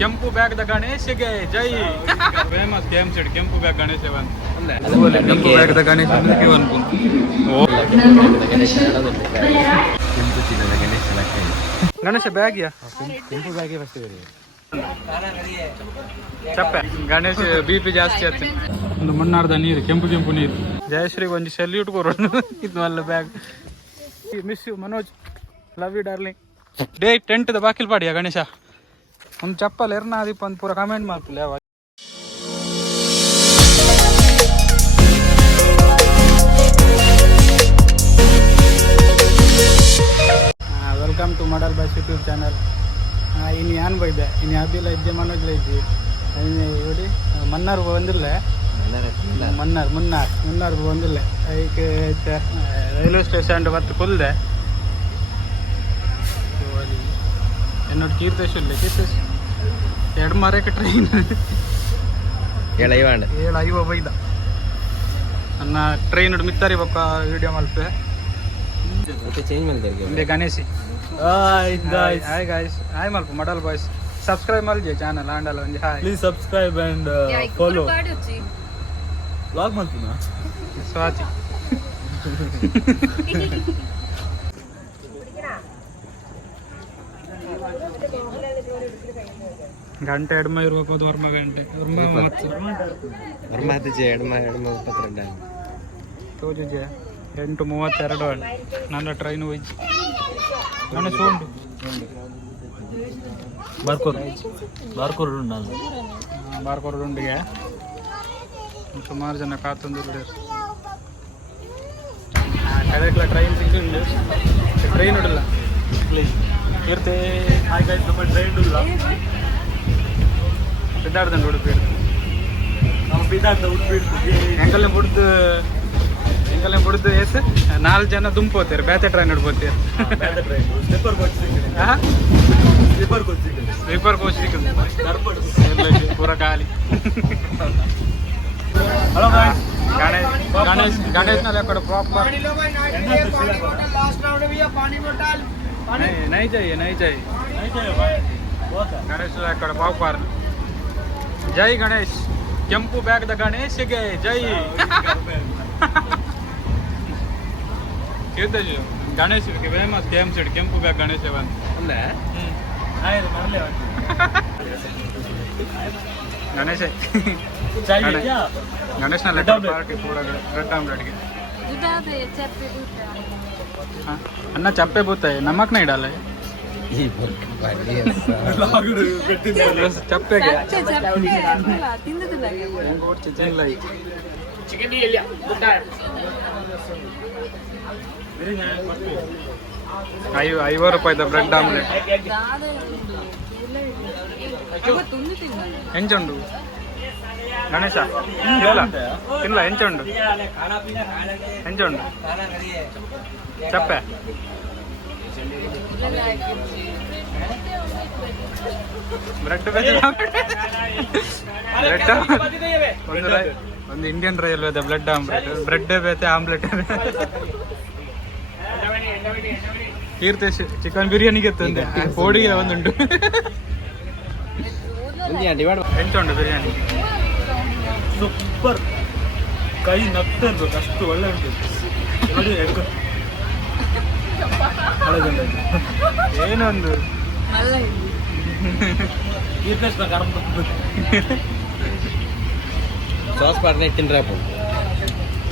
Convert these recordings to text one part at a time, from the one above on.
ಕೆಂಪು ಬ್ಯಾಗ್ದ ಗಣೇಶಗೆ ಜೈ. Famous game set ಕೆಂಪು bag Ganesha ಕೆಂಪು ಬ್ಯಾಗ್ದ ಗಣೇಶ ಗಣೇಶ ಬ್ಯಾಗ್ ಕೆಂಪು ಬ್ಯಾಗೆ ಫಸ್ಟ್ ಚಪ್ಪೆ ಗಣೇಶ BP ಜಾಸ್ತಿ ಆಯ್ತು. ಒಂದು ಮಣ್ಣಾರ್ದ ನೀರು ಕೆಂಪು ಕೆಂಪು ನೀರು. ಜಯಶ್ರೀಗೆ ಒಂದು ಸೆಲ್ಯೂಟ್ ಕೊರೋಣ ಇದು ಅಲ್ಲ bag. Miss you Manoj, love you darling. ಡೇ ಟೆಂಟ್ದ ಬಾಕಿಲ್ ಪಾಡಿಯ ಗಣೇಶ ಒಂದು ಚಪ್ಪಲ್ ಎರ್ನ ಅದೀಪ ಒಂದು ಪೂರ ಕಮೆಂಟ್ ಮಾಡ್ತಿಲ್ಲ ಯಾವಾಗ. Welcome to model boys YouTube channel. ಇನ್ನು ಯಾನ್ ಬೈದೆ ಇನ್ನು ಅದಿಲ್ಲ ಇದ್ದೆ ಮನೋಜ್ಲ ಇದ್ದಿ ನೋಡಿ ಮನ್ನಾರ್ ಬಂದಿಲ್ಲ ಮುನ್ನಾರ್ ಬಂದಿಲ್ಲ ಅದಕ್ಕೆ ರೈಲ್ವೆ ಸ್ಟೇಷನ್ ಮತ್ತು ಕುಲ್ದೆ എന്നോട് കീർത്തേശല്ലേ കീർത്തേശ് എടമാരൊക്കെ ട്രെയിൻ ಏಳು ಬೈದ ನನ್ನ ಟ್ರೈನ್ ಮಿತ್ತಾರಿ ಪಪ್ಪ ವಿಡಿಯೋ ಮಲ್ಪೆ ಗಣೇಶಿ ಹಾಯ್ ಗಾಯ್ಸ್ ಹಾಯ್ ಮಲ್ಪ ಮಾಡಲ್ ಬಾಯ್ಸ್ ಸಬ್ಸ್ಕ್ರೈಬ್ ಮಲ್ಜಿ ಚಾನಲ್ ಆಂಡಲ್ಲ ಒಂದು hi please subscribe and follow vlog ಮಾಡ್ತೀನ ಸ್ವಾತಿ ಗಂಟೆ ಎಡ್ಮ ಇರ್ಬೇಕು ಅದು ವರ್ಮ ಗಂಟೆ ತೋಜುಜೆ 8:32 ನನ್ನ ಟ್ರೈನ್ ಹೋಯ್ತು ಗಣೇಶ್ ಉಂಟು ಬಾರ್ಕೋರ್ ಉಂಡಿಗೆ ಸುಮಾರು ಜನ ಕಾತಂದಿಲ್ಲ ಕಡೆಕ್ಲ ಟ್ರೈನ್ ಸಿಕ್ಕಿಂಡು ಟ್ರೈನ್ ಇಡಲ್ಲ ಇರ್ತೆ ನಮ್ಮ ಟ್ರೈನ್ ಇಲ್ಲ ಬಿದ್ದಾಡ್ದಂಡು ಉಡುಪಿ ಎಂಕಲ್ನ ಬಿಡ್ದು ಏತ್ 4 ಜನ ದುಂಪೋತಾರೆ ಬೇತೆ ಟ್ರೈನ್ ಹಿಡ್ಬೋತೀರ ಸ್ಲೀಪರ್ ಕೋಚ್ ಸಿಕ್ಕದು ಪೂರ ಖಾಲಿ. ಹಲೋ ಗಣೇಶ್ ಕಡೆ ಪ್ರಾಪರ್ नहीं चाहिए ಗಣೇಶ್ ಕಡೆ ಪಾಪಾರ್. ಜೈ ಗಣೇಶ್ ಕೆಂಪು ಬ್ಯಾಗ್ದ ಗಣೇಶಗೆ ಜೈ. Keertesh Ganesh famous game set ಕೆಂಪು ಬ್ಯಾಗ್ ಗಣೇಶ ಅಲ್ಲೇ ಗಣೇಶ ಗಣೇಶನ ಲೆಟರ್ ಪಾರ್ಟಿ ಪೂರ ರೆಡ್ ಆಮ್ಲೆಟ್ಗೆ ಅನ್ನ ಚಪ್ಪೆ ಬೂತಾಯಿ ನಮಕ್ ನೈ ಡಾಲ ಚಪ್ಪೆಗೆ ₹5 ಬ್ರೆಡ್ ಆಮ್ಲೆಟ್ ಎಂಚುಂಡು ಗಣೇಶ ತಿನ್ಲ ಎಂಚುಂಡು ಚಪ್ಪೆ ಬ್ರೆಡ್ ಒಂದು Indian railway bread omelette bread ಬೇತೆ ಆಮ್ಲೆಟ್. ಕೀರ್ತೇಶ್ ಚಿಕನ್ ಬಿರಿಯಾನಿಗೆ ತಂದೆ ಕೋಡಿಗೆ ಒಂದುಂಟು ಎಂಚುಂಡು ಬಿರಿಯಾನಿ ಸೂಪರ್ ಕೈ ನಗ್ತಾ ಇರ್ಬೇಕು ಅಷ್ಟು ಒಳ್ಳೆ ಉಂಟು ಏನೊಂದು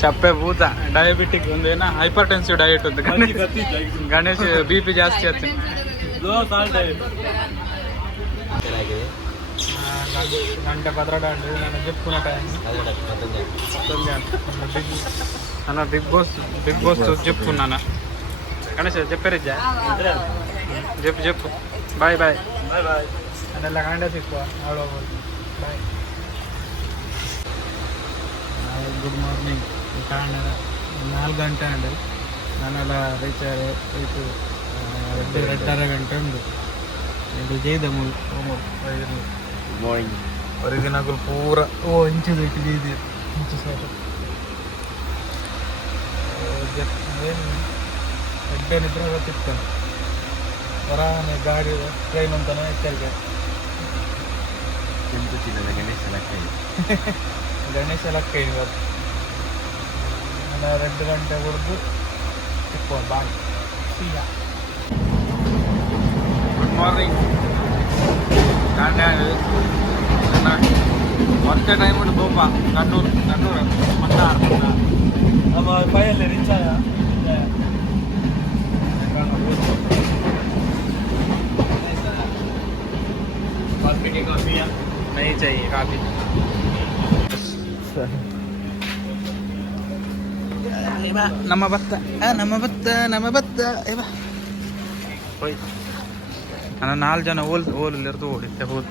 ಚಪ್ಪೆ ಭೂತ ಡಯಾಬಿಟಿಕ್ ಒಂದು ಏನೋ ಹೈಪರ್ ಟೆನ್ಸಿವ್ ಡಯಟ್ ಒಂದು ಗಣೇಶ್ BP ಜಾಸ್ತಿ ಆಯ್ತು. ಗಂಟೆ 12 ನನ್ನ ಜಿಪ್ಪುನ ಟೈಮ್ ನನ್ನ ಬಿಗ್ ಬಾಸ್ ಜಿಪ್ಪು ನಾನು ಗಣೇಶ ಜಪ್ಪರಿದ್ದ ಜಪ್ಪು ಬಾಯ್ ಅದೆಲ್ಲ ಗಂಡ ಸಿಕ್ಕುವ ಅವಳು ಬಾಯ್. ಗುಡ್ ಮಾರ್ನಿಂಗ್ ಕಾರಣ 4 ಗಂಟೆ ಅಂಡೆ ನಾನೆಲ್ಲ ರೀಚ್ ಆಯಿತು 2.5 ಗಂಟೆ ಉಂಟು ಇದು ಜೈದ ಮಾರ್ನಿಂಗ್ ಹೊರಗಿನಾಗಲು ಪೂರ ಇಂಚು ಇಂಚು ಸಾಕು ಏನು ಎಡ್ಡೇನಿದ್ರೆ ಗೊತ್ತಿತ್ತು ಹೊರಾನೆ ಗಾಡಿ ಟ್ರೈನ್ ಅಂತಾನೆ ಎಚ್ಚರಿಕೆ. ಗಣೇಶ ಲಕ್ಕ ಇವತ್ತು ನಾನು 2 ಗಂಟೆ ಹೊಡೆದು ಸಿಕ್ಕುವ ಬಾಯ್ ಸಿಯಾ. Good morning. ಮತ್ತೆ ಟೈಮ್ ಉಂಟು ಬೋಪ ಕಣ್ಣೂರು ಮನ್ನಾರ್ ನಮ್ಮ ಪೈಯಲ್ಲಿ ರೀಚ್ ಆಗ नहीं चाहिए काफी. ನಮ್ಮ ಭತ್ತ ಹೋಯ್ ನಾನು 4 ಜನ ಓಲಿರ್ತು ಓಡಿತ್ತೆ ಹೋದ್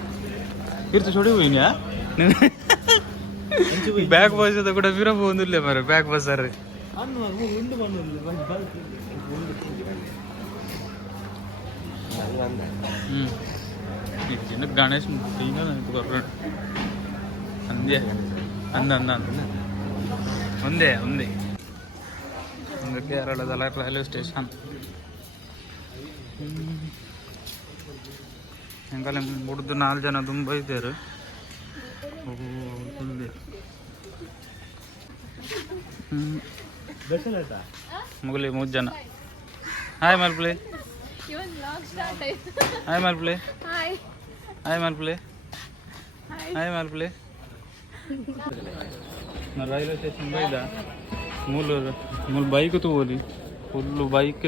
ಇರ್ತು ಚೋಡಿ ಹೋಯ್ನ್ಯಾ ಬ್ಯಾಗ್ ಬಸ್ ಕೂಡ ಬಿರ ಹೋಗಿಲ್ಲ ಮರ ಬ್ಯಾಗ್ ಬಸ್ ಸರ್ರಿ ಗಣೇಶ್ ಅಂದೇ ಒಂದೇ ಕೇರಳದ ರೈಲ್ವೆ ಸ್ಟೇಷನ್ ಹೆಂಗಲ್ಲ ಹುಡ್ದು 4 ಜನ ತುಂಬ ಇದ್ದಾರೆ. ಮುಗಲಿ 3 ಜನ. ಹಾಯ್ ಮಲ್ಪ್ಲೆ. ಹಾಯ್ ಮಲ್ಪ್ಲೆ. ಹಾಯ್ ಮಲ್ಪ್ಲೆ. ಹಾಯ್ ಮಲ್ಪ್ಲೆ. ರೈಲ್ವೆ ಸ್ಟೇಷನ್ ಬೈದ ಮೂಲ ಬೈಕ್ ತಗೋರಿ ಫುಲ್ಲು ಬೈಕ್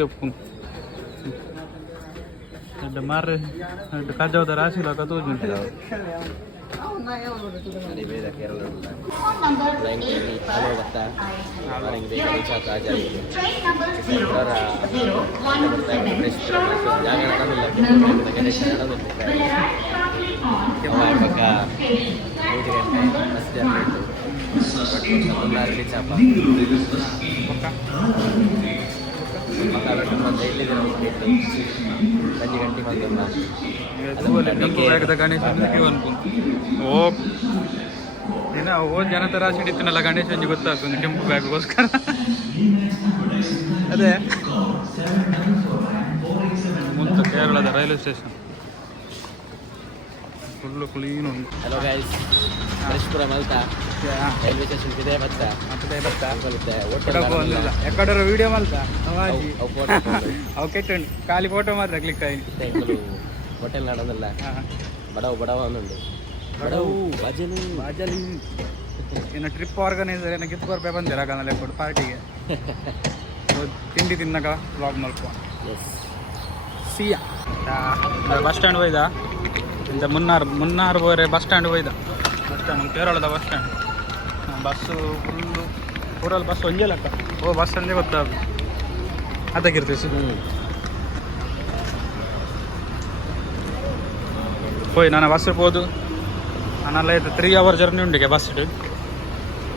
ಮಾರ್ರೆ ಕಾಜಾವದ ರಾಶಿಲ ಕತೋ ಗಣೇಶ ಓ ದಿನ ಹೋದ್ ಜನ ತರ ಸಿಡಿತೀನಲ್ಲ ಗಣೇಶಂಜಿ ಗೊತ್ತಾಗ್ತದೆ ಕೆಂಪು ಬ್ಯಾಗ್ಗೋಸ್ಕರ. ಅದೇ ಮುಂತ ಕೇರಳದ ರೈಲ್ವೆ ಸ್ಟೇಷನ್ ಫುಲ್ಲು ಕ್ಲೀನ್ ಉಂಟು. Hello guys, ಹರೀಶ್ಪುರ Malta railway station ಇದೆ ಬರ್ತಾ ಎಕ್ಕಡರ ವಿಡಿಯೋ ಮಲ್ತಾ ಅವು ಕೆಟ್ಟುಂಟು ಖಾಲಿ ಫೋಟೋ ಮಾತ್ರ ಕ್ಲಿಕ್ ಆಗಿ ಹೋಟೆಲ್ ನಡೆದಲ್ಲ ಬಡವ ಅನ್ನುಂಡು ಬಡವು ಬಾಜಲು ಇನ್ನು ಟ್ರಿಪ್ ಆರ್ಗನೈಸರ್ ಏನೋ ಗಿಫ್ಟ್ ಕೊರ್ಪೆ ಬಂದಿರ ಗನಲೆ ಕೊಟ್ಟು ಪಾರ್ಟಿಗೆ ತಿಂಡಿ ತಿನ್ನಕ ಬ್ಲಾಗ್ ಮಲ್ಕೊ ಸಿಯಾ. ಬಸ್ ಸ್ಟ್ಯಾಂಡ್ ಹೋಯ್ದ ಇಂದ ಮುನ್ನಾರು ಬೋರೆ ಬಸ್ ಸ್ಟ್ಯಾಂಡ್ ಹೋಯ್ದ. ಬಸ್ ಸ್ಟ್ಯಾಂಡ್ ಕೇರಳದ ಬಸ್ ಸ್ಟ್ಯಾಂಡ್. ಬಸ್ಸು ಫುಲ್ಲು ಊರಲ್ಲಿ ಬಸ್ ಒಂದೇ ಲೆಕ್ಕ. ಬಸ್ ಅಂದೇ ಗೊತ್ತಾಗ ಅದಕ್ಕಿರ್ತೀವಿ ಹೋಯ್ ನಾನು ಬಸ್ ಹೋದು ನಾನೆಲ್ಲ ಇದು 3 hour ಜರ್ನಿ ಉಂಡಿಗೆ ಬಸ್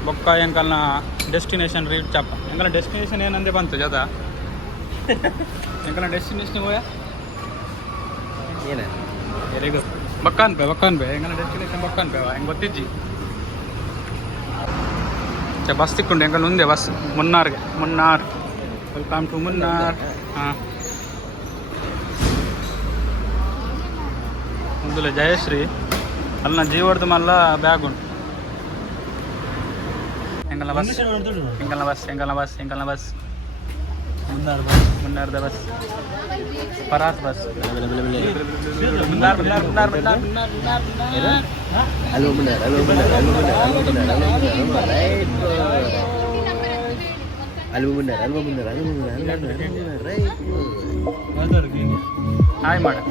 ಬೊಕ್ಕ ಎಂಕಲ್ನ ಡೆಸ್ಟಿನೇಷನ್ ರೀಚ್ ಅಪ್ಪ. ಎಂಕಲ್ನ ಡೆಸ್ಟಿನೇಷನ್ ಏನಂದೇ ಬಂತು ಜದ ಎಂಕಲ್ನ ಡೆಸ್ಟಿನೇಷನ್ ಹೋಯ ಏನ ಯಾರಿಗೂ ಬಕ್ಕಾನ್ ಬೇ ಎಂಕಲ್ನ ಡೆಸ್ಟಿನೇಷನ್ ಬಕ್ಕಾನ್ ಬೇ ಹೆಂಗೆ ಗೊತ್ತಿಜ್ಜಿ ಬಸ್ ತಿಕ್ಕೊಂಡು ಎಂಕಲ್ ಮುಂದೆ bus Munnar welcome to Munnar. ಹಾಂ ಮುಂದಲೆ ಜಯಶ್ರೀ ಅಲ್ಲ ಜೀವರ್ದು ಮಲ್ಲ ಬ್ಯಾಗ್ ಉಂಟು. ಎಂಗಲ್ನ ಬಸ್ ಮುನ್ನಾರ್ದ ಬಸ್ ಪರಾತ್ ಬಸ್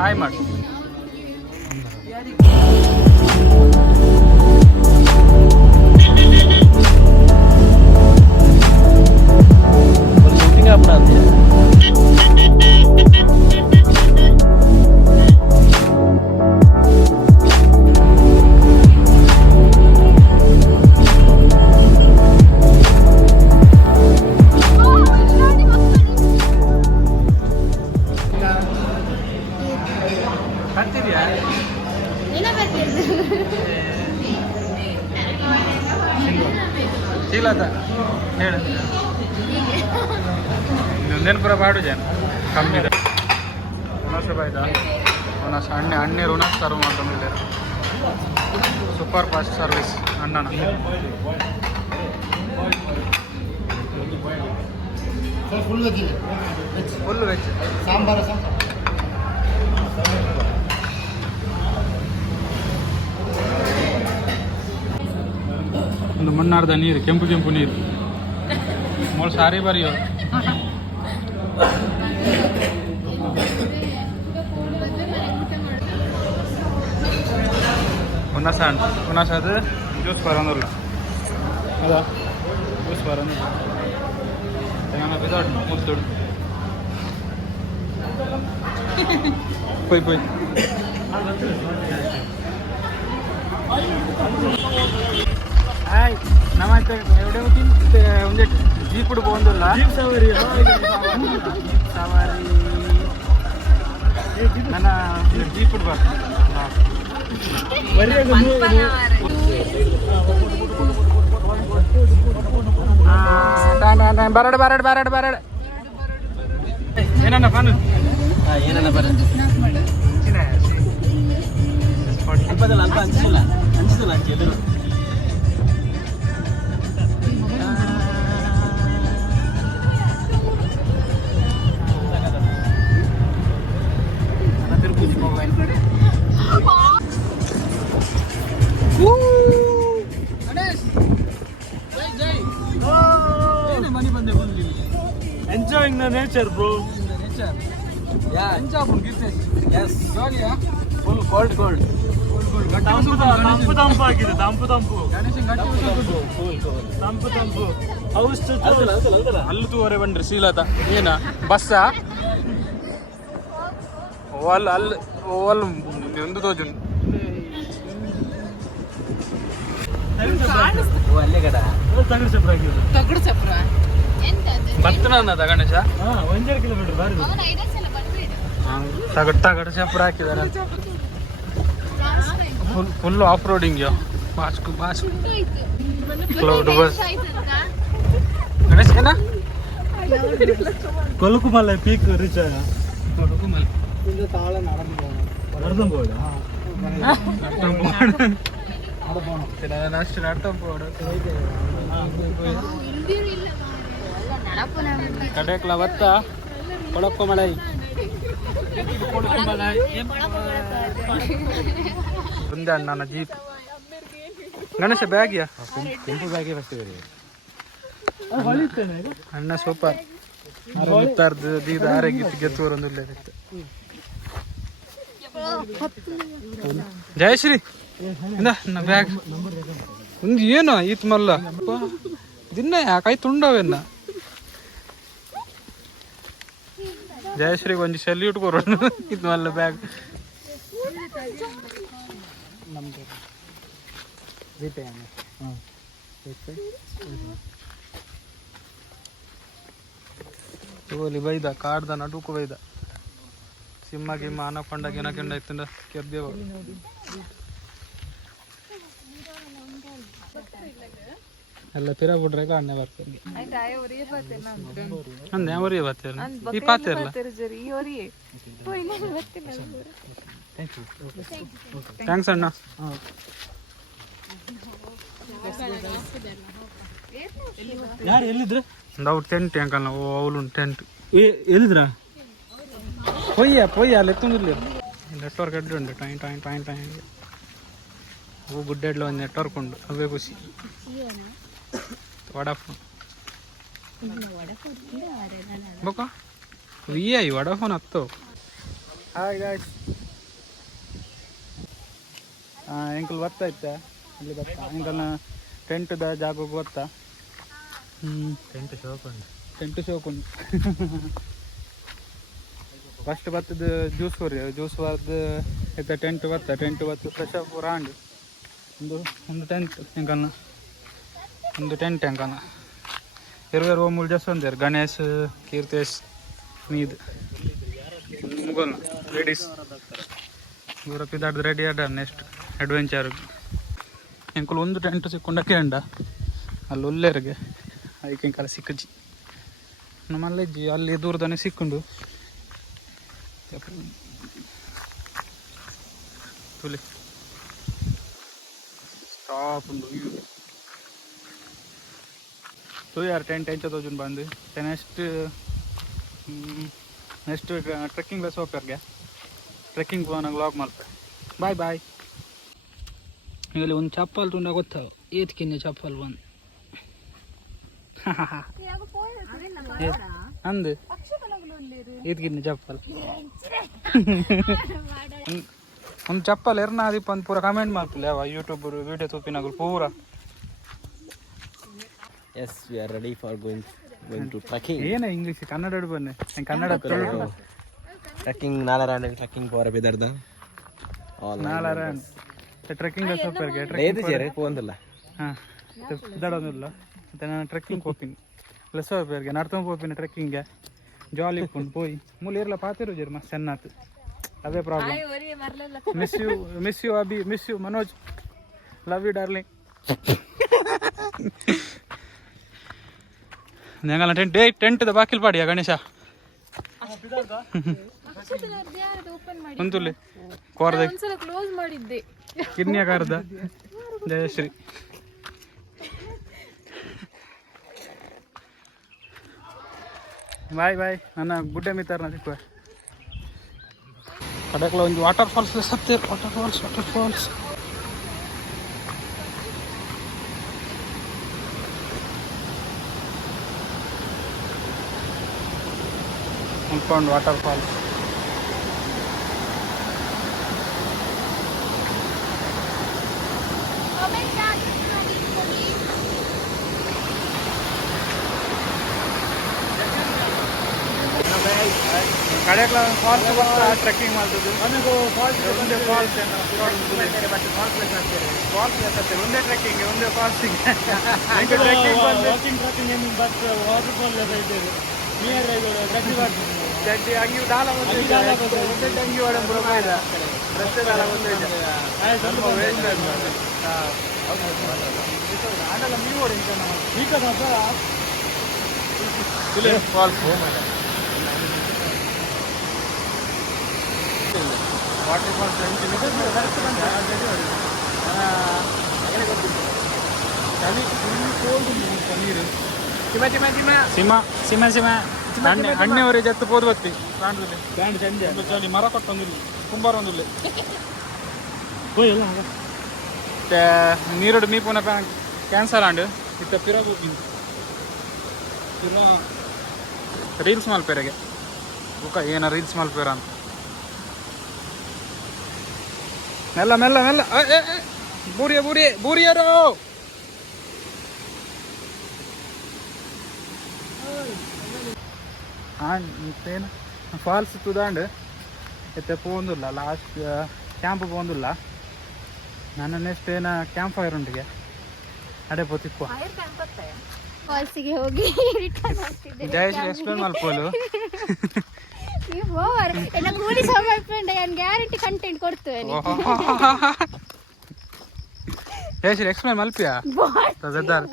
ಹಾಯ್ ಮಾಡು शूटिंग अपना ಒಂದೇನು ಪುರ ಬಾಡು ಜನ ಕಮ್ಮಿ ಇದೆ ಹುಣಸೆ ಬಾಯ್ದ ಹುಣಸೆ ಅಣ್ಣೆ ಹುಣಸೆ ಸರ್ವ್ ಮಾಡ್ಕೊಂಡಿದ್ದಾರೆ ಸೂಪರ್ ಫಾಸ್ಟ್ ಸರ್ವಿಸ್ ಅಣ್ಣನ ಫುಲ್ ವೆಜ್ ಸಾಂಬಾರ ಒಂದು ಮಣ್ಣಾರ್ದ ನೀರು ಕೆಂಪು ಕೆಂಪು ನೀರು ಮೊಳ ಸಾರಿ ಬರಿಯೋ ಹುಣಸ ಹಣ್ಣು ಹುಣಸ ಅದು ಜ್ಯೂಸ್ ಬರೋದಿಲ್ಲ ಹೌದಾ ಜ್ಯೂಸ್ ಬರೋದಿಲ್ಲ ತೆಂಗನ ಬಿದೋಡು ಮುದ್ದೋಡು പോയി ನಮ್ಮತ್ತೆ ಎവിടെ ಒಂದು ಜೀಪುಡು പോകുന്നിಲ್ಲ ಸವಾರಿ ನನ್ನ ಜೀಪುಡು ಬರಡು ಬರಡು ಬರಡು ಬರಡು ಏನಣ್ಣ ಫಾನು ಏನನ್ನ ಬರ ಅಲ್ಪದಲ್ಲ ಅಲ್ಪ ಅನ್ಸಿಲ್ಲ ಎದುರು enjoying the nature bro Yeah. Enjoy ಮಾಡ್ತಿದ್ದೆ Yes. ಜಾಲಿ Full cold. ತಂಪಾಗಿದೆ ತಂಪು Cool. ತಂಪು ಹೌಸ್ ಅಲ್ಲುವರೆ ಬಂದ್ರಿ ಶ್ರೀಲತಾ ಏನ ಬಸ್ಸ ಓಲ್ ಅಲ್ಲಿ ಓಲ್ ಒಂದು ತೋಜು ಓ ಅಲ್ಲೇ ಗಡ ತಗಡು ಚಪ್ರ ಹಾಕಿದ್ರು ತಗಡು ಚಪ್ರ ಬರ್ತನ ಅನ್ನದ ಗಣೇಶ 1.5 ಕಿಲೋಮೀಟರ್ ಬಾರಿ ತಗಡು ಚಪ್ರ ಹಾಕಿದಾರೆ full off roading mask cloud bus Ganesh ಏನ ಕೊಲುಕುಮಲೆ ಪೀಕ್ ರೀಚ್ ಕೊಲುಕುಮಲೆ നടന്നു പോയതാ ಕಡೆಕ್ಲ ಬತ್ತ ಕೊಳಕೊಮಲೈ ಮುಂದೆ ಅಣ್ಣನ ಜೀಪ್ ಗಣೇಶ ಬ್ಯಾಗಿಯಾ ಕೆಂಪು ಬ್ಯಾಗೆ ಬರ್ತೀವಿ ಅಣ್ಣ ಸೂಪರ್ ಮುತ್ತಾರ್ದು ದೀದ ಆರೋಗ್ಯಕ್ಕೆ ಗೆತ್ತುವರೊಂದು ಜಯಶ್ರೀ ಇಂದ ನಾ ಬ್ಯಾಗ್ ಒಂದು ಏನು ಈತ್ ಮಲ್ಲ ದಿನ ಯಾಕಾಯ್ತು ತುಂಡವೆನ್ನ ಜಯಶ್ರೀಗೆ ಒಂದು ಸೆಲ್ಯೂಟ್ ಕೊರೋಣ ಇದು ಮಲ್ಲ ಬ್ಯಾಗ್ ತಗೋಲಿ ಬೈದ ಕಾಡ್ದ ನಡುಕು ಬೈದ ಸಿಂಹ ಗಿಮ್ಮ ಅನಕೊಂಡ ಗಿನಕೊಂಡ ಇತ್ತಂಡ ಕೆರ್ದೇವ ಎಲ್ಲ ಪಿರ ಬಿಡ್ರೆ ಅಣ್ಣೆ ಬರ್ತೇನೆ ಅಂದೆ ಅವರಿಗೆ ಬರ್ತೇನೆ ಈ ಪಾತೆ ಅಲ್ಲ ಥ್ಯಾಂಕ್ಸ್ ಅಣ್ಣ ಯಾರು ಎಲ್ಲಿದ್ರ ನಾವು ಟೆಂಟ್ ಅಂಕಲ್ ಓ ಅವಳು ಟೆಂಟ್ ಎಲ್ಲಿದ್ರ ಪೊಯ್ಯ ಅಲ್ಲಿ ಎತ್ತೊಂದಿಲ್ಲ ನೆಟ್ವರ್ಕ್ ಅಡ್ಡಿ ಉಂಟು ಟೈನ್ ಟೈನ್ ಟೈನ್ ಟೈನ್ ಹೂ ಗುಡ್ಡೆಡ್ಲ ಒಂದು ನೆಟ್ವರ್ಕ್ ಉಂಟು ಅವೇ ಖುಷಿ ವಡಾಫೋನ್ ಬೊಕ್ಕ ವಿ ಐ ವಡಾಫೋನ್ ಹತ್ತು ಹಾಯ್ ಗಾಯ್ಸ್ ಎಂಕಲ್ ಬರ್ತಾಯ್ತಾ ಇಲ್ಲಿ ಬರ್ತಾ ಎಂಕಲ್ನ ಟೆಂಟ್ದ ಜಾಗಕ್ಕೆ ಗೊತ್ತಾ ಟೆಂಟ್ ಶೋಕ್ ಉಂಟು ಫಸ್ಟ್ ಬರ್ತದ ಜ್ಯೂಸ್ ಜ್ಯೂಸ್ ಬರ್ದು ಇತ್ತ ಟೆಂಟ್ ಬತ್ತು ಫ್ರೆಶ್ ಅಪ್ ರಾಂಡ್ ಒಂದು ಟೆಂಟ್ ಎಂಕಲ್ನ ಒಂದು ಟೆಂಟ್ ಎಂಕಲ್ನ ಇರುವೆರು ಮೂರು ಜಸ್ ಅಂತಾರೆ Ganesh Keertesh ನೀದ್ ಮುಗೋಲ್ ladies Europe ಇದಾಡ್ದು ready ಆಡ ನೆಕ್ಸ್ಟ್ ಅಡ್ವೆಂಚರ್ ಎಂಕಲ್ ಒಂದು ಟೆಂಟ್ ಸಿಕ್ಕೊಂಡಕ್ಕೆ ಅಂಡ ಅಲ್ಲಿ ಒಳ್ಳೆಯರಿಗೆ ಅದಕ್ಕೆ ಎಂಕಲ್ಲ ಸಿಕ್ಕಜ್ಜಿ ನಮ್ಮಲ್ಲಿಜ್ಜಿ ಅಲ್ಲಿ ದೂರದನೆ ಸಿಕ್ಕುಂಡು ತುಲಿ ಸ್ಟಾಪ್ ಉಂಡು ಸೊ ಯಾರು ಟೆಂಟ್ ಎಂಚ ತೋಜುಂಡು ಬಂದು ನೆಕ್ಸ್ಟ್ ಟ್ರೆಕ್ಕಿಂಗ್ ಬಸ್ ಹೋಗ್ತಾರ್ಗೆ ಟ್ರೆಕ್ಕಿಂಗ್ ಹೋಗೋಣ ಲಾಗ್ ಮಾಡ್ತಾರೆ ಬಾಯ್ ಬಾಯ್ ಇಲ್ಲಿ ಒಂದು ಚಪ್ಪಲ್ ತುಂಡ ಗೊತ್ತಾವ ಏತ್ಕಿನ್ನೆ ಚಪ್ಪಲ್ ಬಂದು ಅಂದು ಏತ್ಕಿನ್ನೆ ಚಪ್ಪಲ್ ಒಂದು ಚಪ್ಪಲ್ ಎರ್ನ ಆದಿಪ್ಪ ಅಂತ ಪೂರ ಕಮೆಂಟ್ ಮಾಡ್ತಿಲ್ಲ ಯಾವ ಯೂಟ್ಯೂಬ್ ವಿಡಿಯೋ ತೂಪಿನಾಗಲು ಪೂರ yes we are ready for going to trekking ಏನ ಇಂಗ್ಲೀಷ್ ಕನ್ನಡ ಬನ್ನಿ ಕನ್ನಡ ಟ್ರೆಕ್ಕಿಂಗ್ ನಾಲರಾಂಡ್ ಟ್ರೆಕ್ಕಿಂಗ್ പോര ಬಿದರ್ದ ನಾಲರಾಂಡ್ ಟ್ರೆಕ್ಕಿಂಗ್ ഏത് ചെറിയ പോകുന്നില്ല ഇതടൊന്നുമില്ല ನಾನು ಟ್ರೆಕ್ಕಿಂಗ್ ಹೋಗ್ತೀನಿ ಪ್ಲಸ್ പേർക്ക് ನಡ್ಕೊಂಡು ಹೋಗ್ತೀನಿ ಟ್ರೆಕ್ಕಿಂಗ್ಗೆ ಜಾಲಿ ಇಟ್ಕೊಂಡು പോയി ಮೂಲೇರ್ಲ ಪಾತಿರು ಜರ್ ಮಸ್ತ್ ಚೆನ್ನಾತು ಅದೇ ಪ್ರಾಬ್ಲಮ್ ಮಿಸ್ ಯು ಅಭಿ miss you Manoj love you darling ഞങ്ങൾ ടെന്റ് ബാക്കിൽ പാടിയാ ഗണേശ ಒಂದುಲೆ ಕೋರ್ದೆ ಕ್ಲೋಸ್ ಮಾಡಿದ್ದೆ ಕಿನ್ನಿಯ ಕಾರದ ಜಯಶ್ರೀ ಬಾಯ್ ಬಾಯ್ ನನ್ನ ಗುಡ್ಡೆ ಮಿತ್ರನ ಸಿಕ್ಕುವ ಕಡೆಗಳ ಒಂದು ವಾಟರ್ ಫಾಲ್ಸ್ ಸತ್ತೇ ವಾಟರ್ ಫಾಲ್ಸ್ ಅನ್ಕೊಂಡು ವಾಟರ್ ಫಾಲ್ಸ್ ಕಡೆಗಳ ಫಾಲ್ಸ್ ಟ್ರೆಕ್ಕಿಂಗ್ ಮಾಡ್ತದೆ ನನಗೂ ಫಾಲ್ಸ್ ಒಂದೇ ಫಾಲ್ಸ್ ಒಂದೇ ಟ್ರೆಕ್ಕಿಂಗ್ ಒಂದೇ ಫಾಲ್ಸಿಗೆ ಚಡ್ಡಿ ಅಂಗಿ ದಾಲ ಒಂದೇ ಅಂಗಿ ಒಡ ಬರೋದ ರಸ್ತೆ ದಾಲ ಒಂದೇ ಆಡಲ್ಲ ನೀವು ಓಡಿ ಫಾಲ್ಸ್ ವಾಟರ್ ಫಾಲ್ಸ್ ಅಣ್ಣೆವರೆ ಜತ್ತು ಪೋದು ಬತ್ತಿ ಚಳಿ ಮರ ಕೊಟ್ಟೊಂದಿಲ್ಲ ಕುಂಬಾರ ಒಂದಿಲ್ಲ ನೀರೋಡು ಮೀ ಪುನಃ ಕ್ಯಾನ್ಸಲ್ ಆಂಡ್ ಇತ್ತ ಪಿರ ಹೋಗಿಂದು ಪಿರ ರೀಲ್ಸ್ ಮಲ್ಪೇರೆಗೆ ಬುಕ್ಕ ಏನ ರೀಲ್ಸ್ ಮಲ್ಪೇರ ಅಂತ ಮೆಲ್ಲ ಮೆಲ್ಲ ಮೆಲ್ಲ ಬೂರಿಯರು ಏನು ಫಾಲ್ಸ್ ತುದಾಂಡ್ ಎತ್ತೆ ಪೋಂದಿಲ್ಲ ಲಾಸ್ಟ್ ಕ್ಯಾಂಪ್ ಪೋಂದಿಲ್ಲ ನಾನು ನೆಕ್ಸ್ಟ್ ಏನ ಕ್ಯಾಂಪ್ ಫೈರ್ ಉಂಟಿಗೆ ಅಡೆ ಪೋತಿಕ್ಕು ಫಾಲ್ಸಿಗೆ ಹೋಗಿ ಜಯಶ್ರೀ ಎಕ್ಸ್ಪ್ಲೇನ್ ಮಲ್ಪೋಲು ಕೂಲಿ ಸಮರ್ಪಣೆ ಗ್ಯಾರಂಟಿ ಕಂಟೆಂಟ್ ಕೊಡ್ತೇವೆ ಜಯಶ್ರೀ ಎಕ್ಸ್ಪ್ಲೇನ್ ಮಲ್ಪಿಯಾ ಗದ್ದಾರ್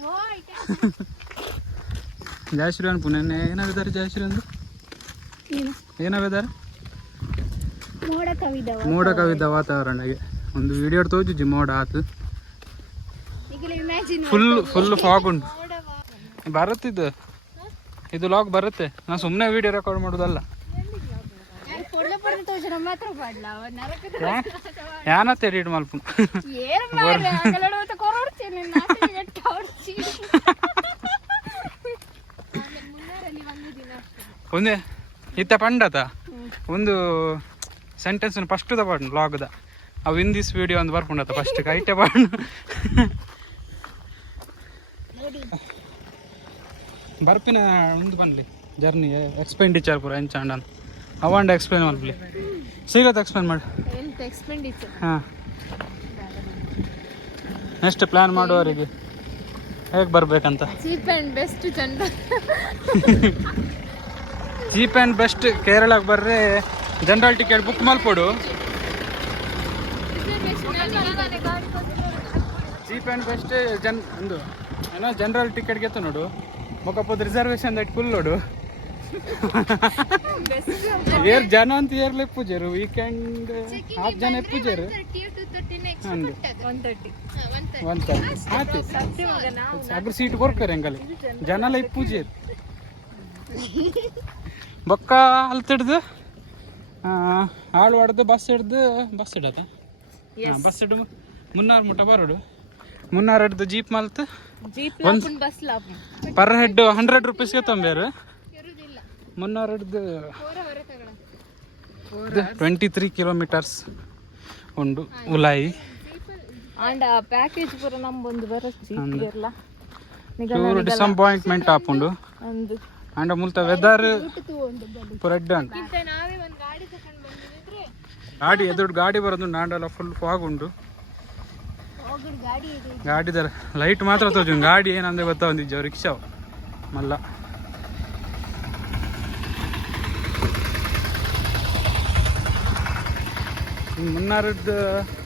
ಜಯಶ್ರೀ ಅನ್ಪು ನೆನ್ನೆ ಏನಾಗಿದ್ದಾರೆ ಜಯಶ್ರೀ ಅಂದು ಏನಾಗಿದ್ದಾರೆ ಮೋಡ ಕವಿದ ವಾತಾವರಣಗೆ ಒಂದು ವಿಡಿಯೋ ತೋಜುಜಿ ಮೋಡ ಆತು ಫುಲ್ ಫಾಗ್ ಉಂಟು ಬರುತ್ತಿದ್ದು ಇದು ಲಾಗ್ ಬರುತ್ತೆ ನಾನು ಸುಮ್ಮನೆ ವಿಡಿಯೋ ರೆಕಾರ್ಡ್ ಮಾಡೋದಲ್ಲ ಯಾನತ್ತೆ ಎಡಿಟ್ ಮಲ್ಪ ಒಂದೇ ಇತ್ತ ಪಂಡತ ಒಂದು ಸೆಂಟೆನ್ಸ್ ಫಸ್ಟ್ ಪಾಡು ಲಾಗ್ದ ಅವು ಇನ್ ದಿಸ್ ವಿಡಿಯೋ ಒಂದು ಬರ್ಕೊಂಡತ ಫಸ್ಟ್ ಕೈಟೆ ಪಾಡು ಬರ್ಪಿನ ಒಂದು ಬನ್ಲಿ ಜರ್ನಿ ಎಕ್ಸ್ಪೆಂಡಿಚರ್ ಪೂರ ಎಂಚಾಂಡ್ ಅಂತ ಅವಾಂಡ ಎಕ್ಸ್ಪ್ಲೇನ್ ಮಾಡ್ಲಿ ಸಿಗತ್ತೆ ಎಕ್ಸ್ಪ್ಲೇನ್ ಮಾಡಿ ಹಾಂ ನೆಕ್ಸ್ಟ್ ಪ್ಲ್ಯಾನ್ ಮಾಡುವವರಿಗೆ ಹೇಗೆ ಬರ್ಬೇಕಂತ cheap and best cheap and best ಕೇರಳಕ್ಕೆ ಬರ್ರೆ ಜನರಲ್ ಟಿಕೆಟ್ ಬುಕ್ ಮಾಡ್ಕೊಡು ಚೀಪ್ ಆ್ಯಂಡ್ ಬೆಸ್ಟ್ ಒಂದು ಏನೋ ಜನರಲ್ ಟಿಕೆಟ್ಗೆ ನೋಡು ಮೊಕಪ್ಪದ ರಿಸರ್ವೇಷನ್ ದಟ್ ಫುಲ್ ನೋಡು ಏರ್ ಜನ ಅಂತ ಏರ್ಲೆ ಪೂಜಾರು ವೀಕೆಂಡ್ 10 ಜನ ಪೂಜಾರು ಒಂದು ಆಯ್ತು ಅಗ್ರ ಸೀಟ್ ಕೊರ್ಕರೆ ಹಂಗಲ್ಲಿ ಜನ ಪೂಜೆ ಬೊಕ್ಕ ಅಲ್ತಿಡ್ದು ಆಳು ಹೊಡೆದು ಬಸ್ ಇಡತ್ತ ಬಸ್ ಹಿಡ್ದು ಮುನ್ನಾರ್ ಮುಟ್ಟ ಬರೋಡು ಮುನ್ನಾರ್ ಹಿಡ್ದು ಜೀಪ್ ಮಲ್ತು ಪರ್ ಹೆಡ್ 100 ರೂಪೀಸ್ಗೆ ತೊಂಬೇರು ಮುನ್ನಾರ್ ಹಿಡ್ದು 23 ಕಿಲೋಮೀಟರ್ಸ್ ಉಂಡು ಉಲಾಯಿ ಆಂಡ ಪ್ಯಾಕೇಜ್ ಪೂರ ನಮ್ಮೊಂದು ಬರಲ್ಲ ಚೂರು ಡಿಸಪಾಯಿಂಟ್ಮೆಂಟ್ ಆಪುಂಡು ಅಂಡ ಮುಲ್ತ ವೆದರ್ ಪೂರ ಎಡ್ಡ ಗಾಡಿ ಎದುರು ಗಾಡಿ ಬರೋದು ನಾಂಡಲ್ಲ ಫುಲ್ ಫಾಗ್ ಉಂಡು ಗಾಡಿದ ಲೈಟ್ ಮಾತ್ರ ತೋಜು ಗಾಡಿ ಏನಂದ್ರೆ ಗೊತ್ತಾ ಒಂದಿಜ್ಜ ರಿಕ್ಷಾ ಮಲ್ಲ ಮುನ್ನಾರದ್ದು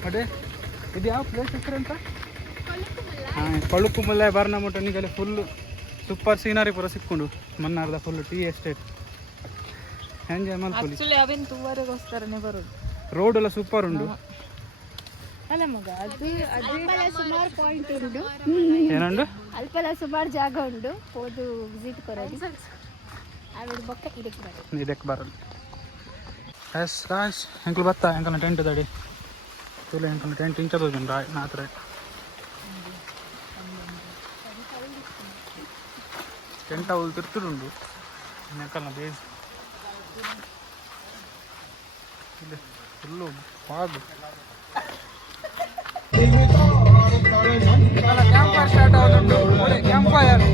ಅದೇ ಇದು ಯಾವ ಪ್ಲೇಸ್ ಹೆಸರು ಅಂತ ಪಳುಕುಮಲ್ಲ ಬಾರ್ನಮುಟ್ಟ ನಿಗಲೆ ಫುಲ್ಲು ಸೂಪರ್ ಸೀನರಿ ಪೂರ ಸಿಕ್ಕೊಂಡು ಮನ್ನಾರ್ದ ಫುಲ್ ಟೀ ಎಸ್ಟೇಟ್ ಎಂಜಾಯ್ ಮಲ್ಪೊಲಿ ರೋಡ್ ಎಲ್ಲ ಸೂಪರ್ ಉಂಡು ಅಲ್ಲ ಮಗ ಅದು ಸುಮಾರು ಪಾಯಿಂಟ್ ಉಂಡು ಏನಂಡು ಅಲ್ಪಲ್ಲ ಸುಮಾರು ಜಾಗ ಉಂಡು ಹೋದು ವಿಸಿಟ್ ಕೊರೋದು ಆಮೇಲೆ ಬೊಕ್ಕ ಇದಕ್ಕೆ ಬರೋದು ಎಸ್ ಗಾಯ್ಸ್ ಎಂಕಲ್ ಬತ್ತಾ ಎಂಕಲ್ನ ಟೆಂಟ್ ದಡಿ ತುಲೆ ಎಂಕಲ್ನ ಟೆಂಟ್ ಇಂಚದೋಜು ನಾತ್ರ ಟೆಂಟ್ ಅವಳು ತಿರ್ತುಡುಂಡು ಎಂಕಲ್ನ ಬೇಸ್ ಇದೆ ಫುಲ್ಲು ಬಾಗು ಕ್ಯಾಂಪ್ ಫೈರ್ ಸ್ಟಾರ್ಟ್ ಆಗುದುಂಟು ಕ್ಯಾಂಪ್ ಫೈರ್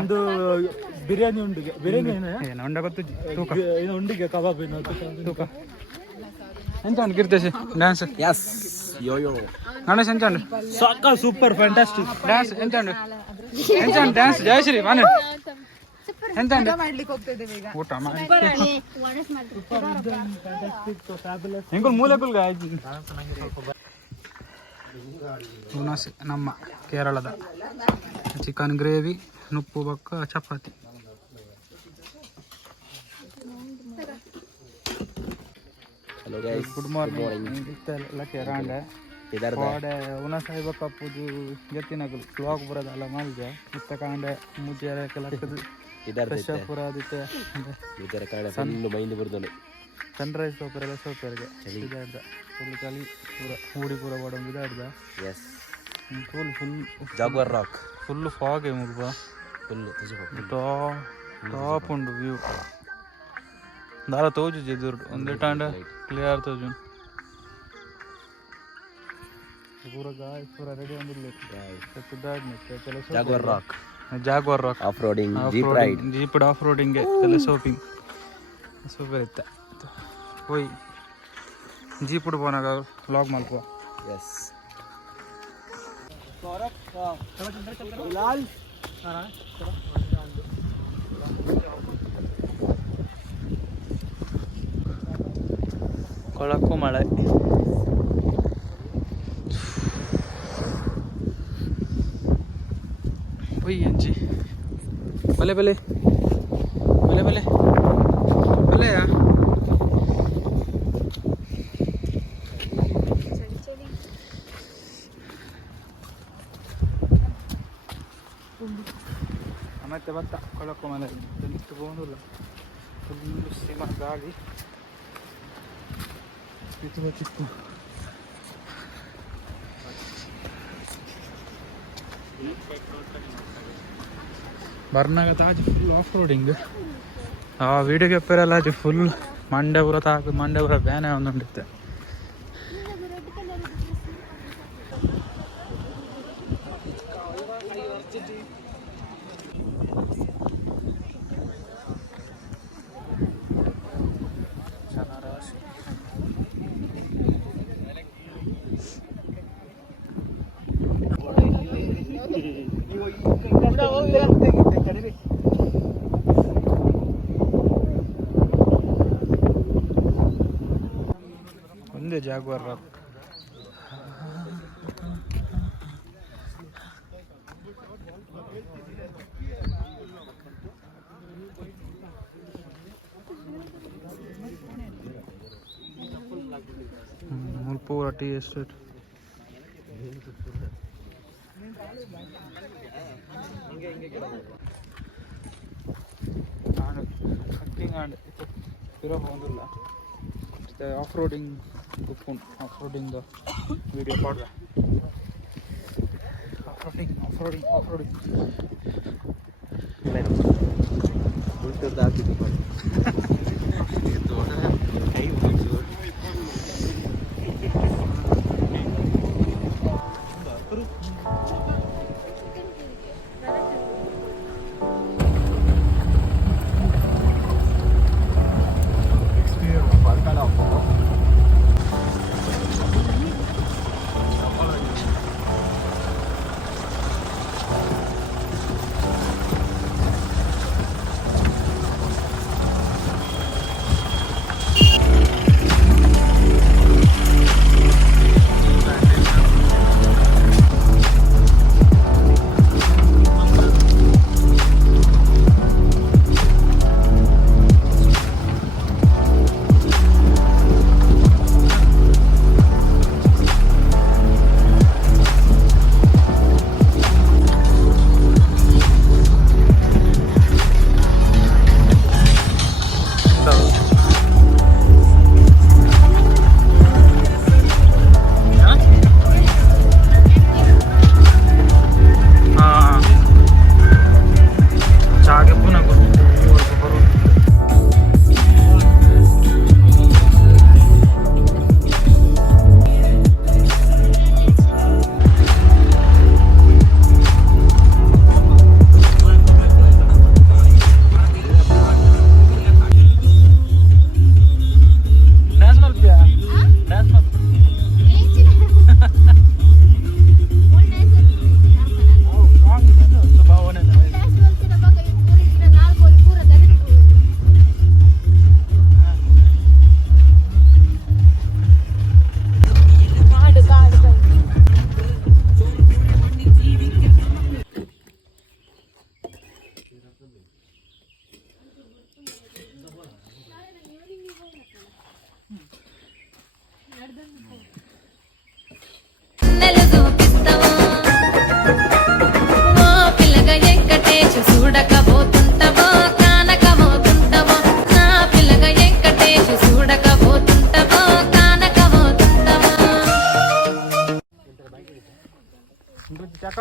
ಒಂದು ಬಿರಿಯಾನಿ ಉಂಡಿಗೆ ಬಿರಿಯಾನಿ ಉಂಡಿಗೆ ಕಬಾಬ್ ತೂಕ ಎಂತ ಗಿರ್ತೇಶ್ ಡ್ಯಾನ್ಸ್ Yes. Yo. ಗಣೇಶ್ ಎಂತ ಸಾಕ ಸೂಪರ್ ಫ್ಯಾಂಟಾಸ್ಟಿಕ್ ಡ್ಯಾನ್ಸ್ ಎಂತ ಡ್ಯಾನ್ಸ್ ಜಯಶ್ರೀ ಬಾನೆ ಎಂತ ಊಟ ಮಾಡಿ ಹೆಂಗ್ ಮೂಲೆಕುಲ್ಗ ಉನಾಸಿ ನಮ್ಮ ಕೇರಳದ ಚಿಕನ್ ಗ್ರೇವಿ ನುಪ್ಪು ಬೊಕ್ಕ ಚಪಾತಿ Hello guys. ಗುಡ್ ಮಾರ್ನಿಂಗ್ ಇತ್ತೆಲ್ಲ ಕೇರಾಂಡ ಕೋಡೆ ಉನಸಾಯಿ ಬೊಕ್ಕ ಪೂಜು ಜತ್ತಿನಗಲು ಬ್ಲಾಗ್ ಬರೋದಲ್ಲ ಮಲ್ಜ ಇತ್ತ ಕಾಂಡೆ ಮುಜ್ಜೆ ಲಕ್ಕದು ಕಶ್ಯಪುರ ಆದಿತ್ಯ ಇದರ ಕಾರಣ ಫುಲ್ಲು ಮೈಂಡ್ ಬರ್ತದೆ. ಸನ್ರೈಸ್ ಸೋಪರೆಲ್ಲ ಸೋಪರ್ಗೆ ಇದಾಡ್ದ ಫುಲ್ ಚಳಿ ಪೂರ ಮೂಡಿ ಪೂರ ಬಡೋದು ಇದಾಡ್ದ. Yes full jaguar rock full ಫಾಗೆ ಮುಲ್ಪ ಟಾಪ್ ಉಂಡು ವ್ಯೂ ದಾರ ತೋಜು ಎದುರು ಒಂದೇ ತಾಂಡ ಕ್ಲಿಯರ್ ತೋಜು ಪೂರ ಗಾಯ ಪೂರ ರೆಡಿ ಅಂದಿಲ್ಲ. Jaguar rock off roading jeep ride jeep off ರೋಡಿಂಗ್ಗೆ ಎಲ್ಲ ಸೋಪಿಂಗ್ ಸೂಪರ್ ಇತ್ತ ಹೋಯ್ ಜೀಪ್ ಪೋನಾಗ ಲಾಗ್ ಮಲ್ಪುವ. ಎಸ್ ಕೊಳಕು ಮಳೆ ಹೋಯ್ ಅಂಜಿ ಬಲೆ ಬಲೆ ಬಲೆ ಬಲೆ ಬಲೆಯಾ ಮತ್ತೆ ಭತ್ತ ಕೊಳಕು ಮಳೆ ತಗೊಂಡಿಲ್ಲ ಫುಲ್ಲು ಸಿಮ ಗಾಳಿ ಚಿಕ್ಕು ಬರ್ನಾಗ ತಾಜ್ ಫುಲ್ ಆಫ್ ರೋಡಿಂಗ್ ಆ ವೀಡಿಯೋಗೆ ಪೇರೆಲ್ಲ ಫುಲ್ ಮಂಡ್ಯಪುರ ತಾಕು ಮಂಡ್ಯಪುರ ಬ್ಯಾನೆ ಒಂದುಂಡಿತ್ತೆ. ಒಂದೇ ಜಾಗ್ವಾರ್ ರಾಕ್ ಮುಲ್ಪೂರ ಟೀ ಎಸ್ಟೇಟ್. ಒಂದಿಲ್ಲ off roading phone off roading video ಪಾಡ್ದ off roading off roading off roading చూడకపోతుంటవో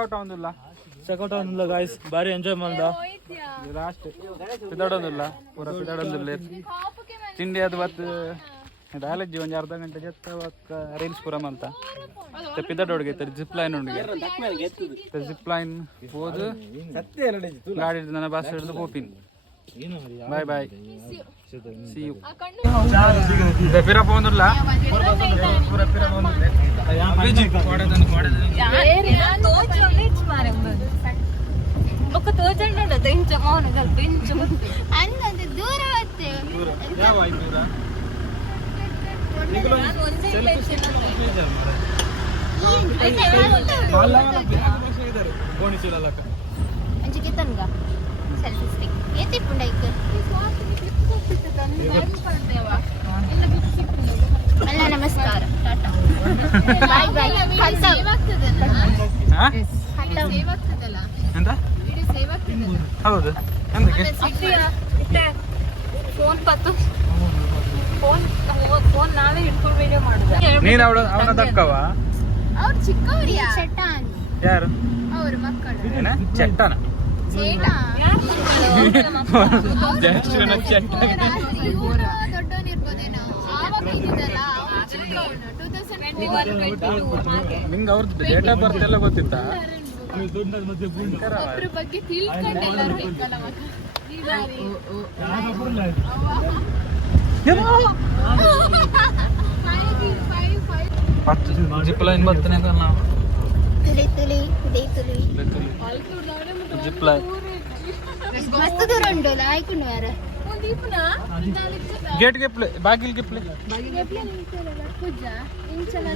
ಚೆಕ್ಔಟ್ ಆಗುದಿಲ್ಲ ಚೆಕ್ಔಟ್ ಆಗುದಿಲ್ಲ ಗಾಯ್ಸ್ ಬಾರಿ ಎಂಜಾಯ್ ಮಾಡ್ದ ಲಾಸ್ಟ್ ಪಿದಾಡೋದಿಲ್ಲ ಪೂರ ಪಿದಾಡೋದಿಲ್ಲ ತಿಂಡಿ ಅದು ಬತ್ತು ರಾಲಜ್ಜಿ ಒಂದು ಅರ್ಧ ಗಂಟೆ ಜತ್ತ ರೀಲ್ಸ್ ಪೂರ ಅಂತ ಪಿದಾಡೋಡ್ಗೆ ಜಿಪ್ ಲೈನ್ ಉಂಡಿಗೆ ಜಿಪ್ ಲೈನ್ ಹೋದು ಗಾಡಿ ನನ್ನ ಬಸ್ ಹಿಡಿದು ಹೋಪಿನ್ ಬಾಯ್ ಬಾಯ್ ಸಿ ಯು ಪಿರ ಪೋಂದಿಲ್ಲ ಪೂರ ಪಿರ ಪೋಂದಿಲ್ಲ ఒక తోచండి తెంచు మౌన కల్పించు ಅನ್ನೊಂದು ದೂರ ಹೋಗ್ತೇವೆ ಅಂಚಿಗೆ ತನ್ಗ ಸೆಲ್ಫಿ ಸ್ಟಿಕ್ ಏತಿ ಪುಂಡೈಕ್ ಅಲ್ಲ ನಮಸ್ಕಾರ ಟಾಟಾ ಬಾಯ್ ಬಾಯ್ ಎಂತ ಹೌದು ಎಂತಕ್ಕೆ ಫೋನ್ ಪತ್ತು ಫೋನ್ ನಾಳೆ ಇಟ್ಕೊಂಡು ವಿಡಿಯೋ ಮಾಡುದ ನೀನು ಅವನ ದಕ್ಕವ ಅವ್ರು ಚಿಕ್ಕವರಿಯಾ ಚಟ್ಟಾನ್ ಯಾರು ಅವ್ರ ಮಕ್ಕಳು ಏನ ಚಟ್ಟನ ಚೇಟ ಜಯಶ್ರೀನ ಚಟ್ಟ ಇವರು ದೊಡ್ಡವನಿರ್ಬೋದೇನೋ ಆವಾಗ ಇದ್ದಿದ್ದಲ್ಲ ನಿಂಗೆ ಅವ್ರದ್ದು ಡೇಟ್ ಆಫ್ ಬರ್ತ್ ಎಲ್ಲ ಗೊತ್ತಿತ್ತಾ ಒಬ್ರ ಬಗ್ಗೆ ತಿಳ್ಕೊಂಡೆಲ್ಲರೂ ಬೇಕಲ್ಲ ಜಿಪ್ ಲೈನ್ ಬರ್ತಾನೆ ನಾವು ತುಲಿ ತುಲಿ ತುಲಿ ತುಲಿ ಜಿಪ್ ಲೈನ್ ಮಸ್ತ್ ದೂರ ಉಂಟು ಆಯ್ಕೊಂಡು ಯಾರ ಗೇಟ್ ಗೆಪ್ಲೆ ಬಾಗಿಲ್ ಗೆಪ್ಲೆ ಪೂಜ ಇಂಚಲ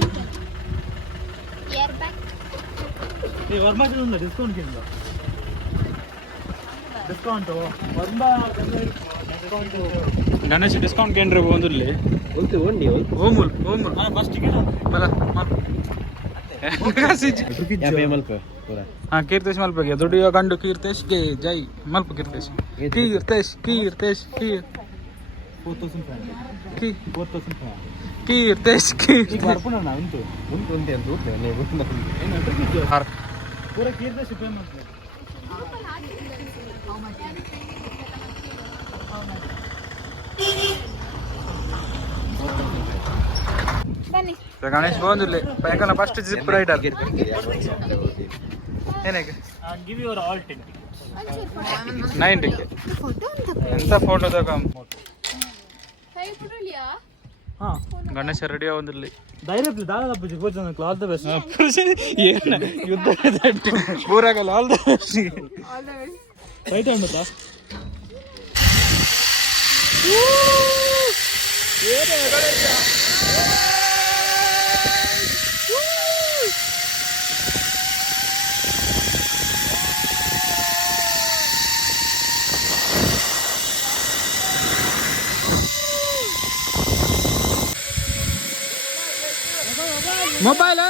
ಇಯರ್ ಬ್ಯಾಕ್ ವರ್ಮಾಜಿಲ್ಲ ಡಿಸ್ಕೌಂಟ್ ಕಿಂದ ಡಿಸ್ಕೌಂಟ್ ವರ್ಮಾ ಗಣೇಶ್ ಡಿಸ್ಕೌಂಟ್ ಕೇಂದ್ರ ಒಂದಲ್ಲಿ ಓಮೂಲ್ ಓಮೂಲ್ ಫಸ್ಟ್ ಟಿಕೆಟ್ ಬಲ ಹಾ ಕೀರ್ತೇಶ್ ಮಲ್ಪಗೆ ದುಡಿಯೋ ಗಂಡು ಕೀರ್ತೇಶ್ಗೆ ಜೈ ಮಲ್ಪ ಕೀರ್ತೇಶ್ ಕೀರ್ತೇಶ್ ಕೀರ್ತೇಶ್ ಕೀರ್ 4,000 ಕೀರ್ತೇಶ್ ಕೀರ್ ಬರ್ಪುಣ ಉಂಟು ಪೂರ ಕೀರ್ತೇಶ್ ಫೇಮಸ್ ಗಣೇಶ್ ಬಂದಿಲ್ಲ ಯಾಕಂದ್ರೆ ಫಸ್ಟ್ ಜಿಪ್ ರೈಡರ್ ಏನಕ್ಕೆ ಗಿವ್ ಯುವರ್ ಆಲ್ 90 ಎಂತ ಫೋಟೋ ತಗ ಹಾಂ ಗಣೇಶ ರೆಡಿ ಆಗೋದಿಲ್ಲ ಧೈರ್ಯ ದಾದಾಪುಜಿ ಗೋಚನ ಆಲ್ ದ ಬೆಸ್ಟ್ ಏನು ಯುದ್ಧ ಪೂರಾಗಲ್ಲ all the best right hand ಗೊತ್ತಾ ಮೊಬೈಲ್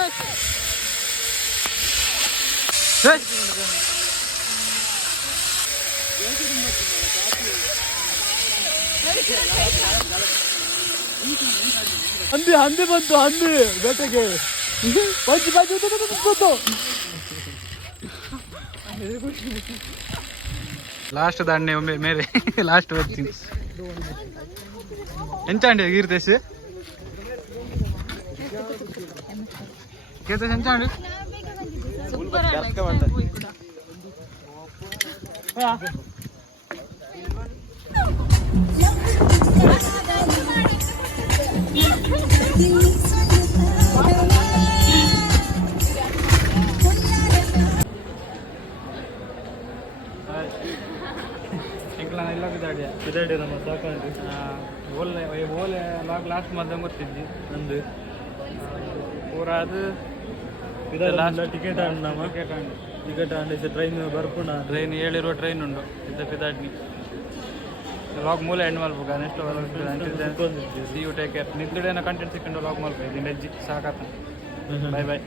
ಹಂದಿ ಹಂದಿ ಬಂತು ಹಂದಿ ಬೇಟೆಗೆ ಬಂತು ಬಂತು ಲಾಸ್ಟ್ ದಾಂಡೆ ಒಮ್ಮೆ ಮೇಲೆ ಲಾಸ್ಟ್ ಬರ್ತೀನಿ ಎಂಚಾಂಡಿ ಕೀರ್ತೇಶ್ ಕೀರ್ತೇಶ್ ಎಂಚಾಂಡಿ ಎಲ್ಲ ಬಿದಾಡಿ ನಮ್ಮ ಸಾಕಾಗಿ ಓಲೆ ಓಲೆ ಲಾಸ್ಟ್ ಮದ್ದಂಗೆ ಗೊತ್ತಿದ್ದಿ ನಂದು ಪೂರ ಅದು ಟಿಕೆಟ್ ನಮ್ಮ ಟಿಕೆಟ್ ಅಂಡ್ ಟ್ರೈನ್ ಬರ್ಪುಣ ಟ್ರೈನ್ ಹೇಳಿರುವ ಟ್ರೈನ್ ಉಂಟು ಇದ್ದ ಪಿದಾಡ್ನಿ ಲಾಗ್ ಮೂಲೆ ಹೆಣ್ಣು ಮಲ್ಪಗ next see you take care ನಿಂದುಡೇನ ಕಂಟೆಂಟ್ ಸಿಕ್ಕೊಂಡು ಲಾಗ್ ಮಲ್ಪ ಇದು ನೆಜ್ಜಿ ಸಾಕಾತ ಬಾಯ್ ಬಾಯ್